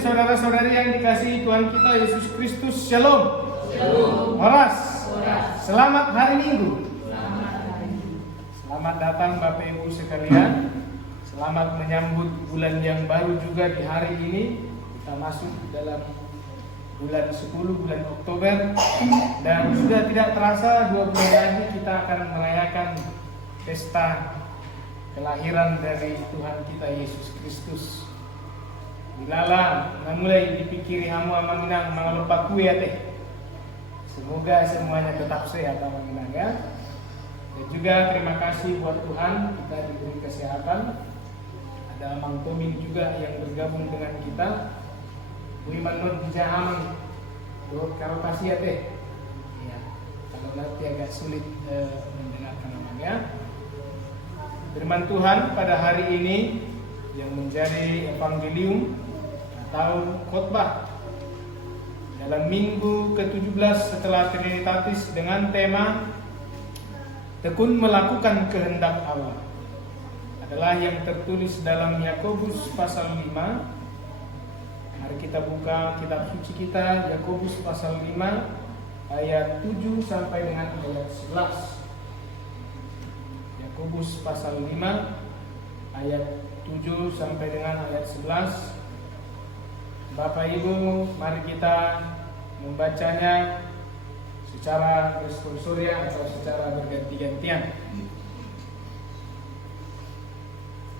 saudara-saudari yang dikasihi Tuhan kita Yesus Kristus, Shalom. Shalom. Horas. Selamat hari Minggu. Selamat datang Bapak Ibu sekalian. Selamat menyambut bulan yang baru juga di hari ini. Kita masuk dalam bulan 10, bulan Oktober. Dan sudah tidak terasa 2 bulan lagi kita akan merayakan pesta kelahiran dari Tuhan kita Yesus Kristus. Bilala mulai dipikiri hamu amanginang mangalupa kue ya teh. Semoga semuanya tetap sehat amanginang ya. Dan juga terima kasih buat Tuhan kita diberi kesehatan. Ada Amang Tomin juga yang bergabung dengan kita. Buiman non dijaham doa karotasi ya teh. Ya, kalau nanti agak sulit mendengarkan namanya. Firman Tuhan pada hari ini yang menjadi evangelium atau khotbah dalam minggu ke-17 setelah Trinitatis dengan tema tekun melakukan kehendak Allah adalah yang tertulis dalam Yakobus pasal 5. Mari kita buka kitab suci kita, Yakobus pasal 5 ayat 7 sampai dengan ayat 11. Yakobus pasal 5 ayat 7 sampai dengan ayat 11. Bapak Ibu, mari kita membacanya secara responsoria atau secara berganti-gantian.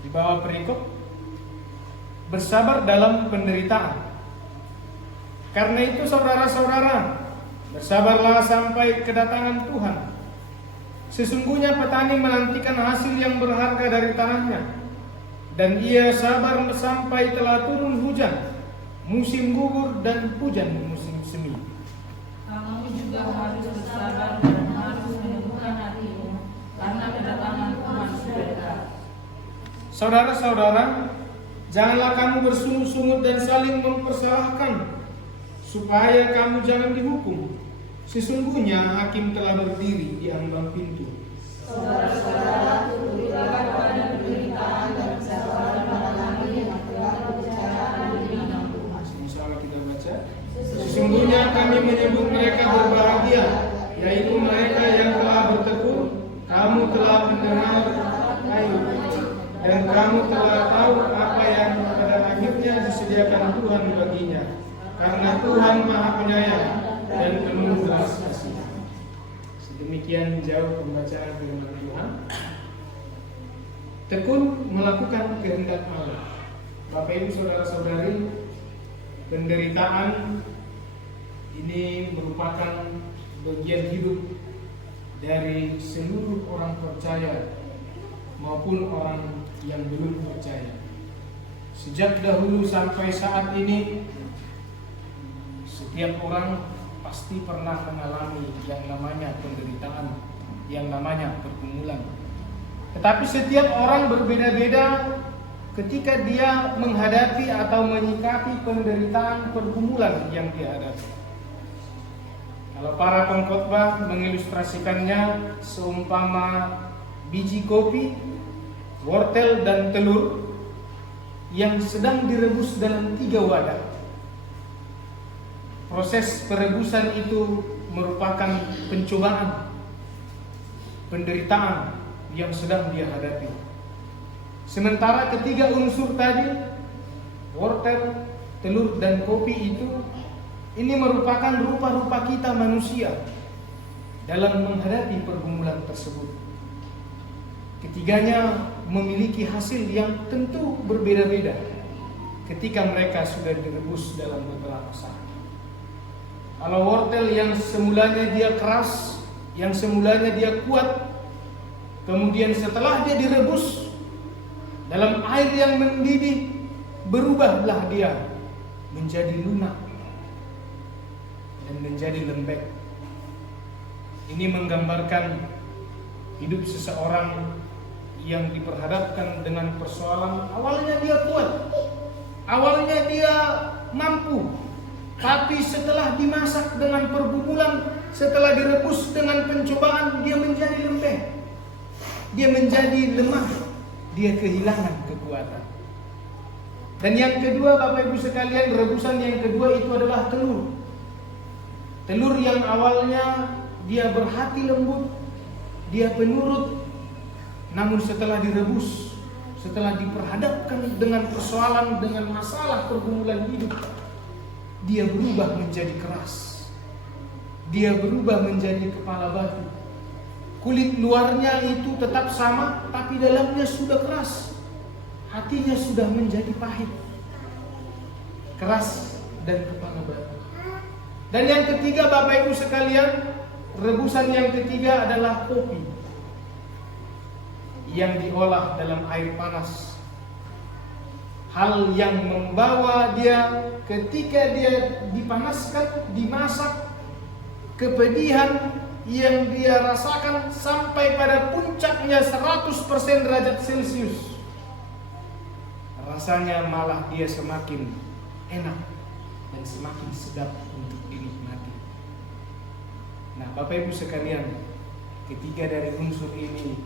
Di bawah perikop, bersabar dalam penderitaan. Karena itu saudara-saudara, bersabarlah sampai kedatangan Tuhan. Sesungguhnya petani menantikan hasil yang berharga dari tanahnya, dan ia sabar sampai telah turun hujan, musim gugur dan hujan musim semi. Kamu juga harus bersabar dan harus menyembuhkan hatimu, karena kedatangan Tuhan sudah dekat. Saudara-saudara, janganlah kamu bersungut-sungut dan saling mempersalahkan, supaya kamu jangan dihukum. Sesungguhnya hakim telah berdiri di ambang pintu. Saudara-saudara, turutilah kepada penderitaan dan kesabaran para nabi yang telah berbicara di nama Tuhan. Sama kita baca. Sesungguhnya kami menyebut mereka berbahagia, yaitu mereka yang telah bertekun. Kamu telah mendengar ayat, dan kamu telah tahu apa yang pada akhirnya disediakan Tuhan baginya. Karena Tuhan Maha Penyayang dan penuh belas kasih. Sedemikian jauh pembacaan firman Tuhan. Tekun melakukan kehendak Allah. Bapak Ibu saudara-saudari, penderitaan ini merupakan bagian hidup dari seluruh orang percaya maupun orang yang belum percaya. Sejak dahulu sampai saat ini, setiap orang pasti pernah mengalami yang namanya penderitaan, yang namanya pergumulan. Tetapi setiap orang berbeda-beda ketika dia menghadapi atau menyikapi penderitaan pergumulan yang dihadapi. Kalau para pengkhotbah mengilustrasikannya seumpama biji kopi, wortel dan telur yang sedang direbus dalam 3 wadah. Proses perebusan itu merupakan pencobaan, penderitaan yang sedang dia hadapi. Sementara ketiga unsur tadi, wortel, telur, dan kopi itu, ini merupakan rupa-rupa kita manusia dalam menghadapi pergumulan tersebut. Ketiganya memiliki hasil yang tentu berbeda-beda ketika mereka sudah direbus dalam beberapa saat. Kalau wortel yang semulanya dia keras, yang semulanya dia kuat, kemudian setelah dia direbus dalam air yang mendidih, berubahlah dia menjadi lunak dan menjadi lembek. Ini menggambarkan hidup seseorang yang diperhadapkan dengan persoalan. Awalnya dia kuat, awalnya dia mampu, tapi setelah dimasak dengan pergumulan, setelah direbus dengan pencobaan, dia menjadi lembek, dia menjadi lemah, dia kehilangan kekuatan. Dan yang kedua Bapak Ibu sekalian, rebusan yang kedua itu adalah telur. Telur yang awalnya dia berhati lembut, dia penurut, namun setelah direbus, setelah diperhadapkan dengan persoalan, dengan masalah pergumulan hidup, dia berubah menjadi keras. Dia berubah menjadi kepala batu. Kulit luarnya itu tetap sama, tapi dalamnya sudah keras. Hatinya sudah menjadi pahit, keras dan kepala batu. Dan yang ketiga Bapak Ibu sekalian, rebusan yang ketiga adalah kopi yang diolah dalam air panas. Hal yang membawa dia ketika dia dipanaskan, dimasak, kepedihan yang dia rasakan sampai pada puncaknya 100% derajat Celcius. Rasanya malah dia semakin enak dan semakin sedap untuk dinikmati. Nah, Bapak Ibu sekalian, ketiga dari unsur ini,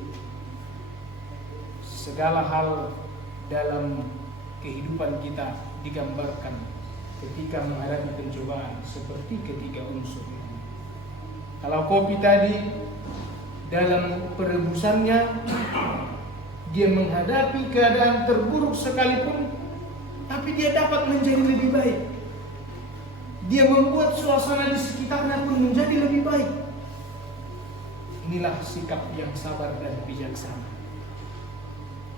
segala hal dalam kehidupan kita digambarkan ketika menghadapi pencobaan seperti ketiga unsur ini. Kalau kopi tadi dalam perebusannya dia menghadapi keadaan terburuk sekalipun, tapi dia dapat menjadi lebih baik. Dia membuat suasana di sekitarnya pun menjadi lebih baik. Inilah sikap yang sabar dan bijaksana.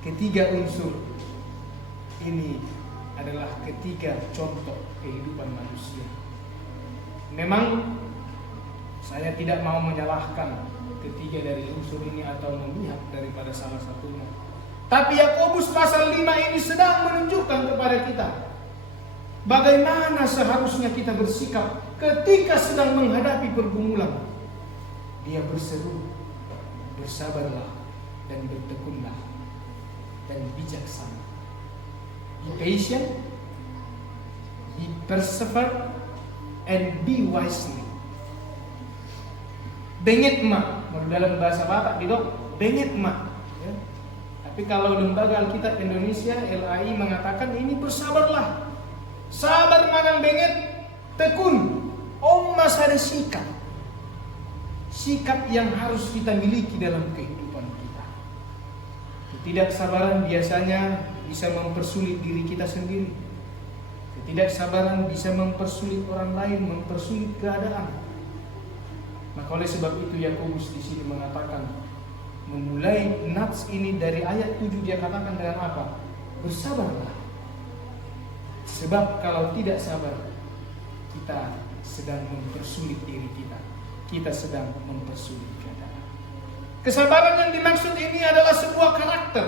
Ketiga unsur ini adalah ketiga contoh kehidupan manusia. Memang saya tidak mau menyalahkan ketiga dari unsur ini atau memihak daripada salah satunya. Tapi Yakobus pasal 5 ini sedang menunjukkan kepada kita bagaimana seharusnya kita bersikap ketika sedang menghadapi pergumulan. Dia berseru, bersabarlah dan bertekunlah dan bijaksana. Be patient, be persevere, and be wisely. Benget ma, dalam bahasa Batak didok, benget ma. Ya. Tapi kalau lembaga Alkitab Indonesia LAI mengatakan ini bersabarlah. Sabar manang benget, tekun. Mas ada sikap. Sikap yang harus kita miliki dalam kehidupan kita. Ketidaksabaran biasanya bisa mempersulit diri kita sendiri. Ketidaksabaran bisa mempersulit orang lain, mempersulit keadaan. Maka oleh sebab itu Yakobus di sini mengatakan, memulai nats ini dari ayat 7 dia katakan dengan apa? Bersabarlah. Sebab kalau tidak sabar, kita sedang mempersulit diri kita. Kita sedang mempersulit keadaan. Kesabaran yang dimaksud ini adalah sebuah karakter.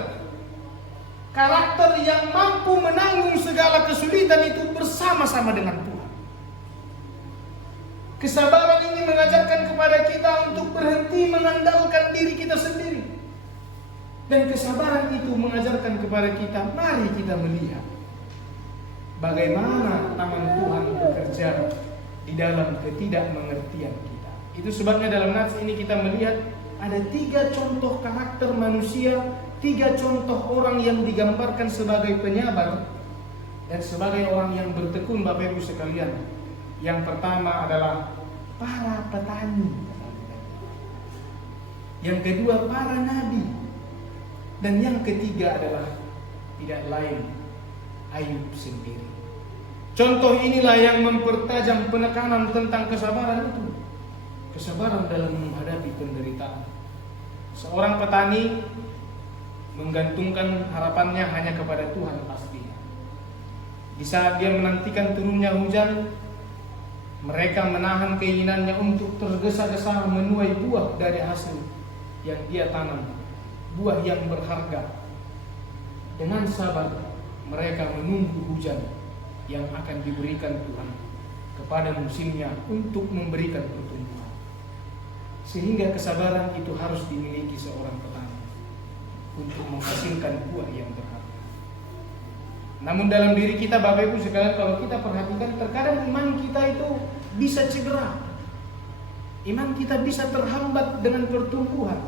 Karakter yang mampu menanggung segala kesulitan itu bersama-sama dengan Tuhan. Kesabaran ini mengajarkan kepada kita untuk berhenti mengandalkan diri kita sendiri. Dan kesabaran itu mengajarkan kepada kita, mari kita melihat bagaimana tangan Tuhan bekerja di dalam ketidakmengertian kita. Itu sebabnya dalam nats ini kita melihat ada 3 contoh karakter manusia, 3 contoh orang yang digambarkan sebagai penyabar dan sebagai orang yang bertekun, Bapak Ibu sekalian. Yang pertama adalah para petani. Yang kedua para nabi. Dan yang ketiga adalah tidak lain Ayub sendiri. Contoh inilah yang mempertajam penekanan tentang kesabaran itu. Kesabaran dalam menghadapi penderitaan. Seorang petani menggantungkan harapannya hanya kepada Tuhan pastinya. Di saat dia menantikan turunnya hujan, mereka menahan keinginannya untuk tergesa-gesa menuai buah dari hasil yang dia tanam, buah yang berharga. Dengan sabar mereka menunggu hujan yang akan diberikan Tuhan kepada musimnya untuk memberikan pertumbuhan. Sehingga kesabaran itu harus dimiliki seorang petani untuk menghasilkan buah yang berharga. Namun dalam diri kita, Bapak Ibu sekalian, kalau kita perhatikan, terkadang iman kita itu bisa cedera. Iman kita bisa terhambat dengan pertumbuhan.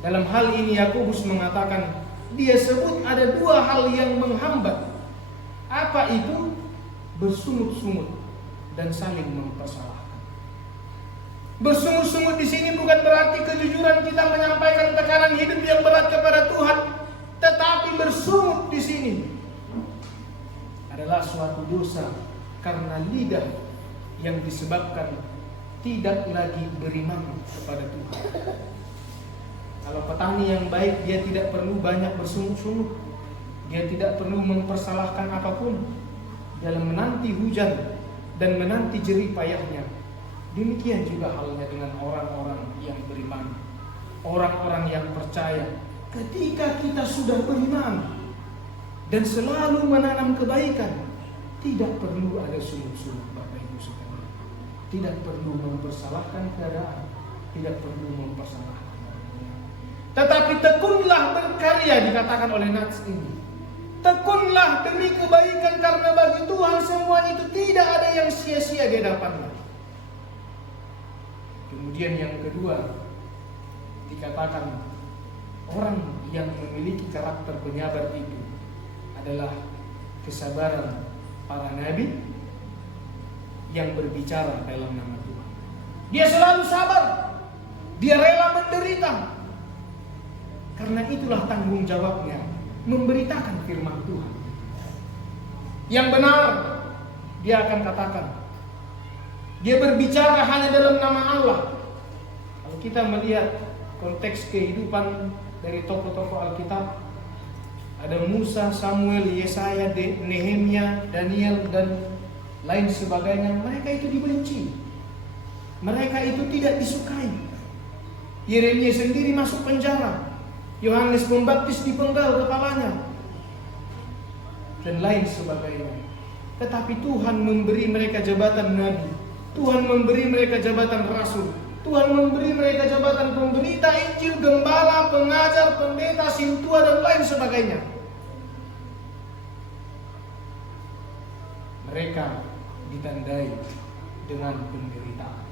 Dalam hal ini Yakobus mengatakan, dia sebut ada 2 hal yang menghambat Apa itu? Bersungut-sungut dan saling mempersalahkan. Bersungut-sungut di sini bukan berarti kejujuran kita menyampaikan tekanan hidup yang berat kepada Tuhan, tetapi bersungut di sini adalah suatu dosa karena lidah yang disebabkan tidak lagi beriman kepada Tuhan. Kalau petani yang baik, dia tidak perlu banyak bersungut-sungut, dia tidak perlu mempersalahkan apapun dalam menanti hujan dan menanti jerih payahnya. Demikian juga halnya dengan orang-orang yang beriman, orang-orang yang percaya. Ketika kita sudah beriman dan selalu menanam kebaikan, tidak perlu ada sungut-sungut, Bapak Ibu sekalian. Tidak perlu mempersalahkan keadaan, tidak perlu mempersalahkan orang. Tetapi tekunlah berkarya, dikatakan oleh Nats ini. Tekunlah demi kebaikan, karena bagi Tuhan semua itu tidak ada yang sia-sia di hadapannya. Kemudian yang kedua, dikatakan orang yang memiliki karakter penyabar itu adalah kesabaran para nabi yang berbicara dalam nama Tuhan. Dia selalu sabar, dia rela menderita. Karena itulah tanggung jawabnya memberitakan firman Tuhan. Yang benar dia akan katakan. Dia berbicara hanya dalam nama Allah. Kalau kita melihat konteks kehidupan dari tokoh-tokoh Alkitab, ada Musa, Samuel, Yesaya, Nehemia, Daniel, dan lain sebagainya. Mereka itu dibenci, mereka itu tidak disukai. Yeremia sendiri masuk penjara, Yohanes Pembaptis dipenggal kepalanya, dan lain sebagainya. Tetapi Tuhan memberi mereka jabatan nabi, Tuhan memberi mereka jabatan rasul, Tuhan memberi mereka jabatan pemberita Injil, gembala, pengajar, pendeta, sintua, dan lain sebagainya. Mereka ditandai dengan penderitaan.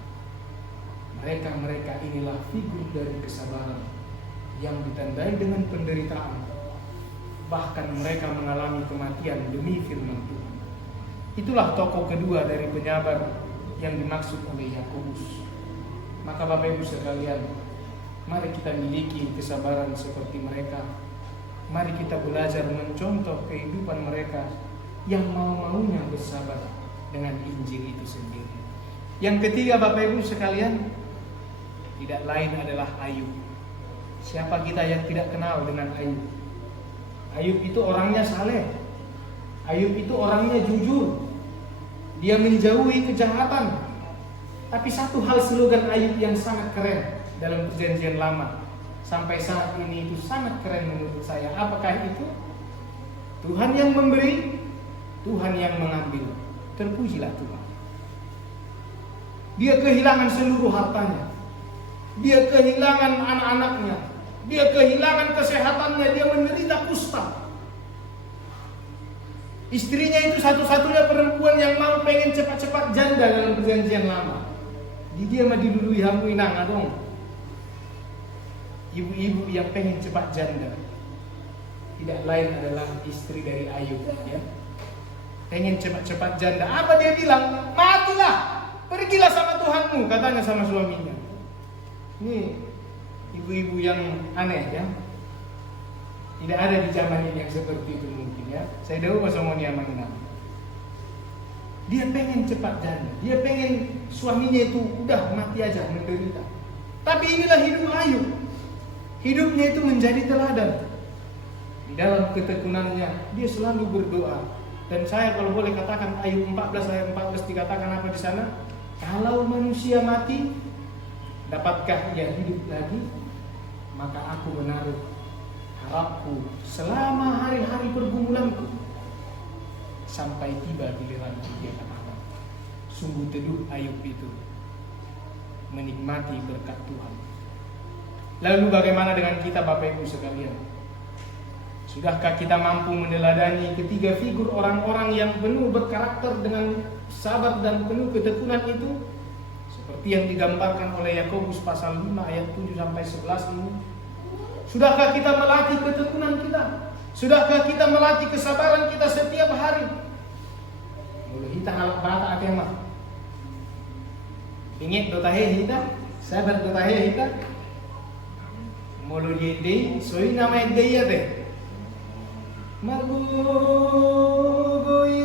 Mereka inilah figur dari kesabaran yang ditandai dengan penderitaan. Bahkan mereka mengalami kematian demi firman Tuhan. Itulah tokoh kedua dari penyabar yang dimaksud oleh Yakobus. Maka Bapak Ibu sekalian, mari kita miliki kesabaran seperti mereka. Mari kita belajar mencontoh kehidupan mereka yang mau-maunya bersabar dengan Injil itu sendiri. Yang ketiga Bapak Ibu sekalian, tidak lain adalah Ayub. Siapa kita yang tidak kenal dengan Ayub? Ayub itu orangnya saleh. Ayub itu orangnya jujur. Dia menjauhi kejahatan. Tapi satu hal slogan Ayub yang sangat keren dalam Perjanjian Lama sampai saat ini itu sangat keren menurut saya. Apakah itu? Tuhan yang memberi, Tuhan yang mengambil. Terpujilah Tuhan. Dia kehilangan seluruh hartanya, dia kehilangan anak-anaknya, dia kehilangan kesehatannya, dia menderita kusta. Istrinya itu satu-satunya perempuan yang mau pengen cepat-cepat janda dalam Perjanjian Lama. Dia mah dilului hamui nanga dong. Ibu-ibu yang pengen cepat janda tidak lain adalah istri dari Ayub, ya. Pengen cepat-cepat janda. Apa dia bilang? Matilah, pergilah sama Tuhanmu, katanya sama suaminya. Ini ibu-ibu yang aneh, ya. Tidak ada di zaman ini yang seperti itu mungkin, ya. Saya tahu pasomonia mengenal. Dia pengen cepat janda, dia pengen suaminya itu udah mati aja, menderita. Tapi inilah hidup Ayub. Hidupnya itu menjadi teladan. Di dalam ketekunannya dia selalu berdoa. Dan saya kalau boleh katakan Ayub 14 ayat 14 dikatakan apa di sana? Kalau manusia mati, dapatkah ia hidup lagi? Maka aku menaruh harapku selama hari-hari pergumulanku sampai tiba giliran dia katakan. Sungguh teduh Ayub itu menikmati berkat Tuhan. Lalu bagaimana dengan kita Bapak Ibu sekalian? Sudahkah kita mampu meneladani ketiga figur orang-orang yang penuh berkarakter dengan sabar dan penuh ketekunan itu? Seperti yang digambarkan oleh Yakobus pasal 5 ayat 7 sampai 11 ini. Sudahkah kita melatih ketekunan kita? Sudahkah kita melatih kesabaran kita setiap hari? hita halak bata ate mah. Ingit do tahe hita, sabar do tahe hita. Mulu yede, soi nama yede ya teh. Margo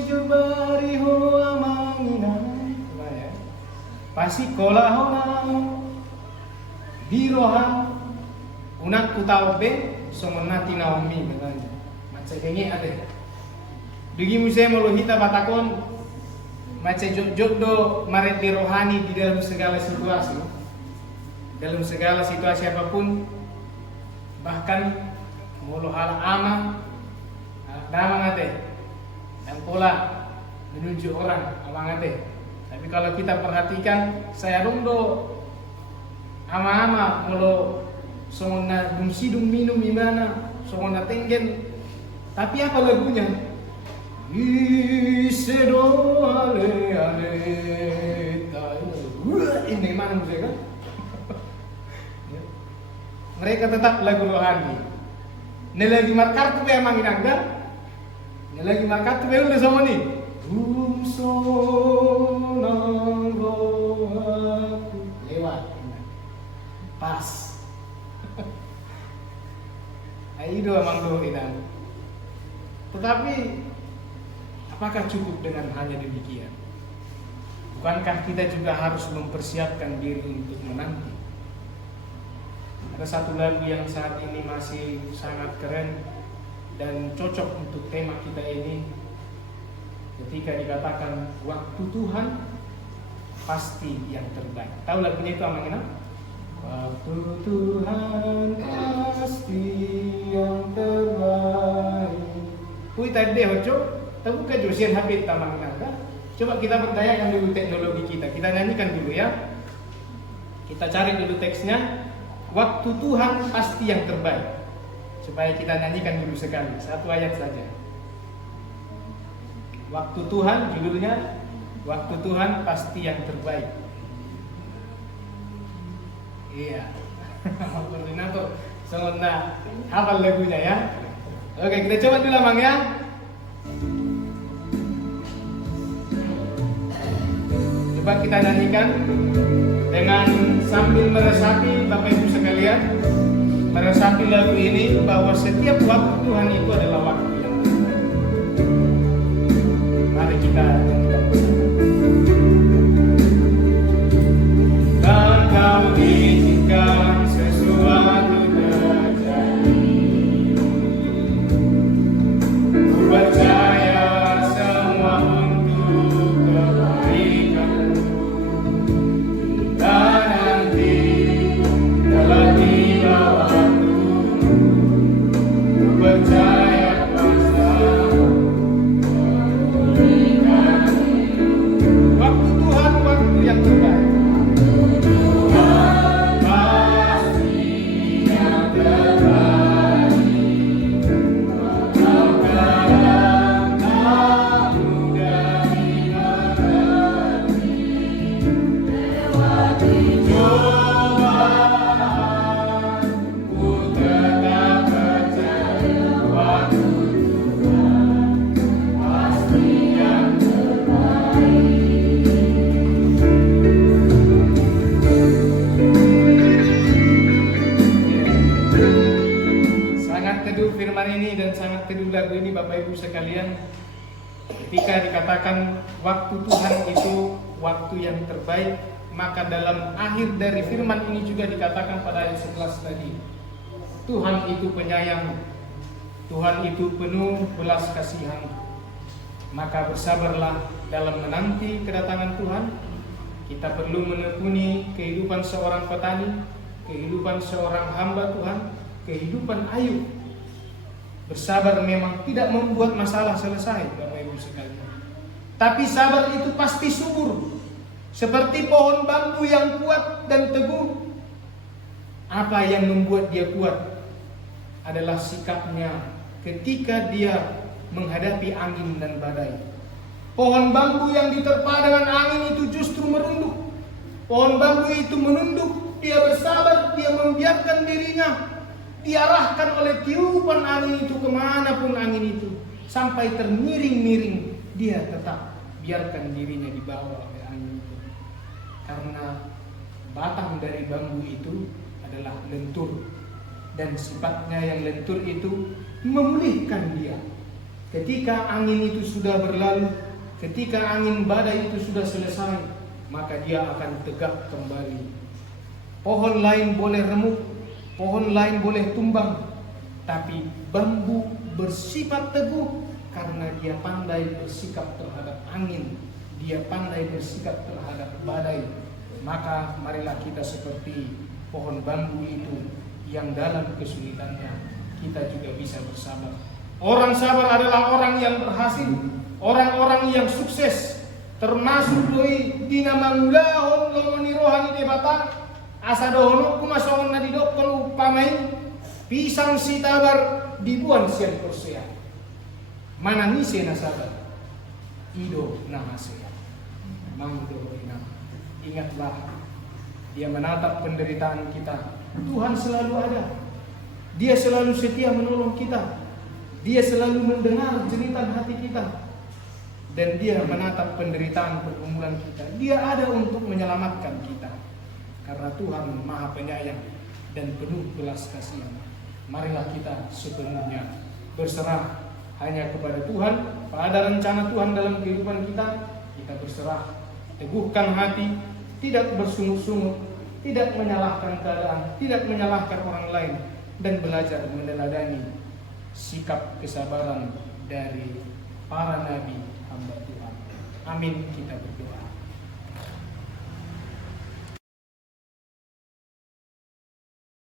jubari ho amangina. Pasi kola hona dirohan unak kutaw be somonati naomi katanya. Macam kenge ade. Dugi musai mulu hita batakon macam jok do maret di rohani di dalam segala situasi. Dalam segala situasi apapun, bahkan mulu hal ama damang ate dan pola menuju orang amang ate. Tapi kalau kita perhatikan, saya rundo ama-ama mulu songona dumsidum minum imana, songona tenggen. Tapi apa lagunya? Isedo ale ale ini mana musik kan? Mereka tetap lagu rohani. Nelagi markartu be amang inanggar. Nelagi markartu be udah sama nih. Lewat. Pas. Ayo amang do inang. Tetapi apakah cukup dengan hanya demikian? Bukankah kita juga harus mempersiapkan diri untuk menanti? Ada satu lagu yang saat ini masih sangat keren dan cocok untuk tema kita ini. Ketika dikatakan waktu Tuhan pasti yang terbaik. Tahu lagunya itu amang enam? Waktu Tuhan pasti yang terbaik. Kui tadi hojo, tapi bukan josian habit tamang naga. Coba kita berdayakan dulu teknologi kita. Kita nyanyikan dulu ya. Kita cari dulu teksnya. Waktu Tuhan pasti yang terbaik. Supaya kita nyanyikan dulu sekali. Satu ayat saja. Waktu Tuhan judulnya. Waktu Tuhan pasti yang terbaik. Iya. Koordinator. Sementara hafal lagunya ya. Oke, kita coba dulu Mang ya. Coba kita nyanyikan dengan sambil meresapi Bapak Ibu sekalian, meresapi lagu ini bahwa setiap waktu Tuhan itu adalah waktu yang terbaik. Mari kita nyanyikan bersama. Dan kau izinkan sesuatu terjadi. Ku percaya semua untuk kebaikan. Dan nanti telah tiba waktu. Ku percaya kuasa memberikan. Waktu Tuhan waktu yang terbaik. Ini dan sangat teduh lagu ini Bapak Ibu sekalian, ketika dikatakan waktu Tuhan itu waktu yang terbaik, maka dalam akhir dari firman ini juga dikatakan pada ayat 11 tadi, Tuhan itu penyayang, Tuhan itu penuh belas kasihan. Maka bersabarlah dalam menanti kedatangan Tuhan. Kita perlu menekuni kehidupan seorang petani, kehidupan seorang hamba Tuhan, kehidupan Ayub. Bersabar memang tidak membuat masalah selesai, Bapak Ibu sekalian. Tapi sabar itu pasti subur. Seperti pohon bambu yang kuat dan teguh. Apa yang membuat dia kuat adalah sikapnya ketika dia menghadapi angin dan badai. Pohon bambu yang diterpa dengan angin itu justru merunduk. Pohon bambu itu menunduk, dia bersabar, dia membiarkan dirinya diarahkan oleh tiupan angin itu kemanapun angin itu, sampai termiring-miring dia tetap biarkan dirinya dibawa oleh angin itu. Karena batang dari bambu itu adalah lentur, dan sifatnya yang lentur itu memulihkan dia. Ketika angin itu sudah berlalu, ketika angin badai itu sudah selesai, maka dia akan tegak kembali. Pohon lain boleh remuk, pohon lain boleh tumbang, tapi bambu bersifat teguh karena dia pandai bersikap terhadap angin, dia pandai bersikap terhadap badai. Maka marilah kita seperti pohon bambu itu yang dalam kesulitannya kita juga bisa bersabar. Orang sabar adalah orang yang berhasil, orang-orang yang sukses, termasuk doi dina mangulahon lomoni rohani debata asa dohono kumasongon na didok kalau pamain pisang sitabar dibuan siang korsea manangise na sabar ido na hasea mangdo ina. Ingatlah, dia menatap penderitaan kita. Tuhan selalu ada, dia selalu setia menolong kita, dia selalu mendengar jeritan hati kita, dan dia menatap penderitaan pergumulan kita. Dia ada untuk menyelamatkan kita, karena Tuhan Maha Penyayang dan penuh belas kasihan. Marilah kita sepenuhnya berserah hanya kepada Tuhan, pada rencana Tuhan dalam kehidupan kita. Kita berserah, teguhkan hati, tidak bersungut-sungut, tidak menyalahkan keadaan, tidak menyalahkan orang lain, dan belajar meneladani sikap kesabaran dari para nabi hamba Tuhan. Amin. Kita berdoa.